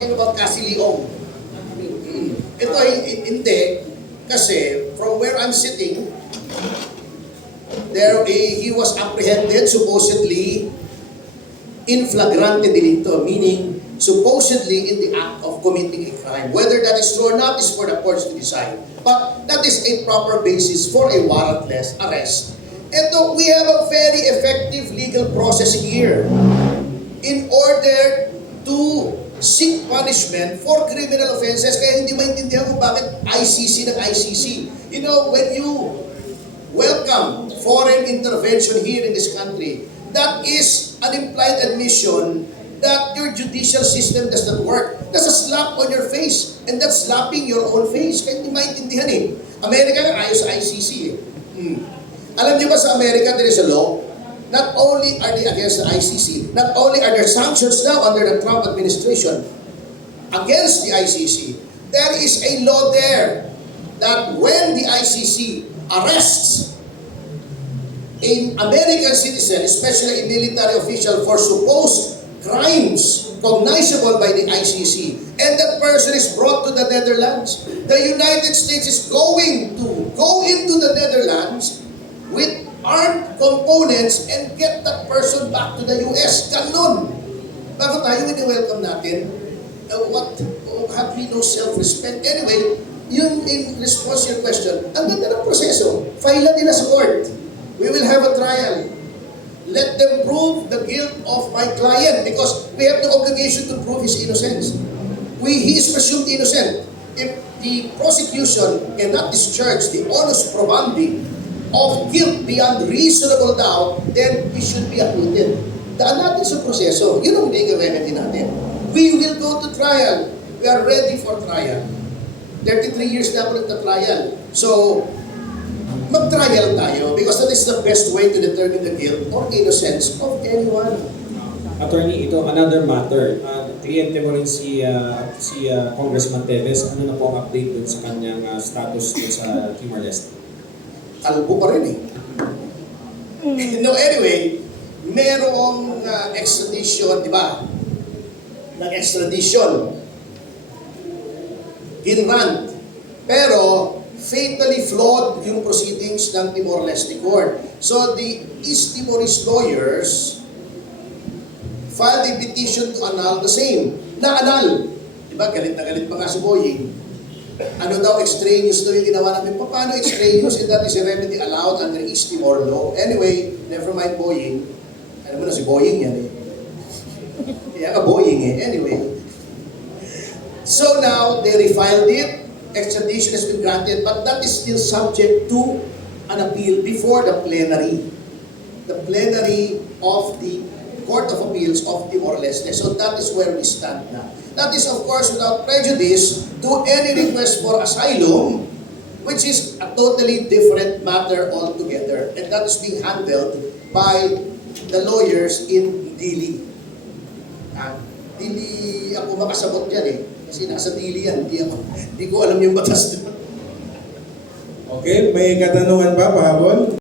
About Cassie Leong. Ito ay hindi kasi from where I'm sitting, he was apprehended supposedly in flagrante delicto, meaning supposedly in the act of committing a crime. Whether that is true or not is for the courts to decide. But that is a proper basis for a warrantless arrest. Ito, we have a very effective legal process here in order to seek punishment for criminal offenses. Kaya hindi maintindihan ko bakit ICC ng ICC. You know, when you welcome foreign intervention here in this country, that is an implied admission that your judicial system does not work. That's a slap on your face. And that's slapping your own face. Kaya hindi maintindihan eh. Amerika nga ayaw sa ICC eh. Alam niyo ba sa Amerika there is a law? Not only are they against the ICC, not only are there sanctions now under the Trump administration against the ICC, there is a law there that when the ICC arrests an American citizen, especially a military official, for supposed crimes cognizable by the ICC, and that person is brought to the Netherlands, the United States is going to go into the Netherlands with armed components and get that person back to the US. Ganon. Bago tayo, welcome natin. Have we no self-respect? Anyway, yun in response to your question, ang ganda ng proseso. File na nila sa court. We will have a trial. Let them prove the guilt of my client because we have the obligation to prove his innocence. He is presumed innocent. If the prosecution cannot discharge the onus probandi of guilt beyond reasonable doubt, then he should be acquitted. Daan natin sa proseso. Yun ang legal remedy natin. We will go to trial. We are ready for trial. 33 years na ako nagta-trial. So, mag-trial tayo because that is the best way to determine the guilt or innocence of anyone. Attorney, ito another matter. Kliyente mo rin si Congressman Teves. Ano na po ang update dun sa kanyang status dun sa Timor-Leste? Kalbo pa rin eh. No, anyway, merong extradition, di ba? Nag-extradition. Ginrant. Pero, fatally flawed yung proceedings ng Timor-Leste Court. So, the East Timorese lawyers filed a petition to annul the same. Na-annul. Di ba? Galit na galit pa nga si Boying. Ano daw, extraneous daw yung ginawa namin. Paano extraneous? And that is a remedy allowed under East Timor law. Anyway, never mind Boying. Alam mo na si Boying yan eh. Kaya ka Boying eh. Anyway. So now, they refiled it. Extradition has been granted, but that is still subject to an appeal before the plenary. The plenary of the Court of Appeals of Timor-Leste. So that is where we stand now. That is, of course, without prejudice to any request for asylum, which is a totally different matter altogether. And that is being handled by the lawyers in Dili. Dili ako makasabot yan eh. Kasi nasa Dili yan. Hindi ko alam yung batas doon. Okay, may katanungan pa pahabol?